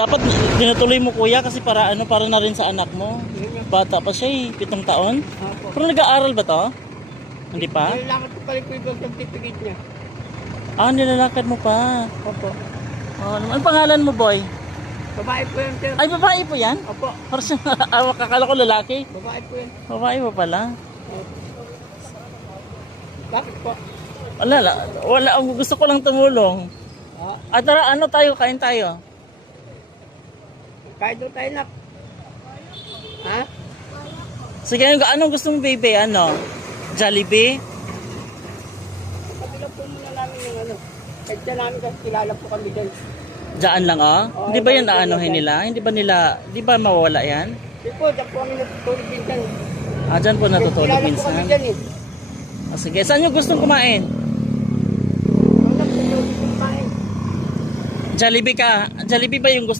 Dapat tinutuloy mo kuya kasi para ano, para na rin sa anak mo. Bata pa siya 7 taon. Opo. Pero nag-aaral ba to? Hindi pa? Nilalakad ko pala po yung certificate niya. Nilalakad mo pa. Opo. Ano pangalan mo boy? Babae po yan, sir. Ay babae po yan? Opo. Para siya, kakala ko lalaki. Babae po yan. Babae mo pala. Bakit po? Wala, gusto ko lang tumulong. Ah, Tara, ano tayo, kain tayo. kahit doon tayo na. Ha? Sige, anong gusto mo baby? Ano? Jollibee? Kabila po muna namin yung ano. Kahit siya namin kasi kilala po kami dyan. Diyan lang oh. Oo, Hindi ba yan dyan, aanohin dyan. nila? Hindi ba mawawala yan? Di po, dyan po kami natutulog din dyan. Diyan po natutulog Kilala po minsan. kami dyan eh. Sige, saan nyo gustong kumain? Wala po yung kumain. Jollibee ka? Jollibee ba yung gusto?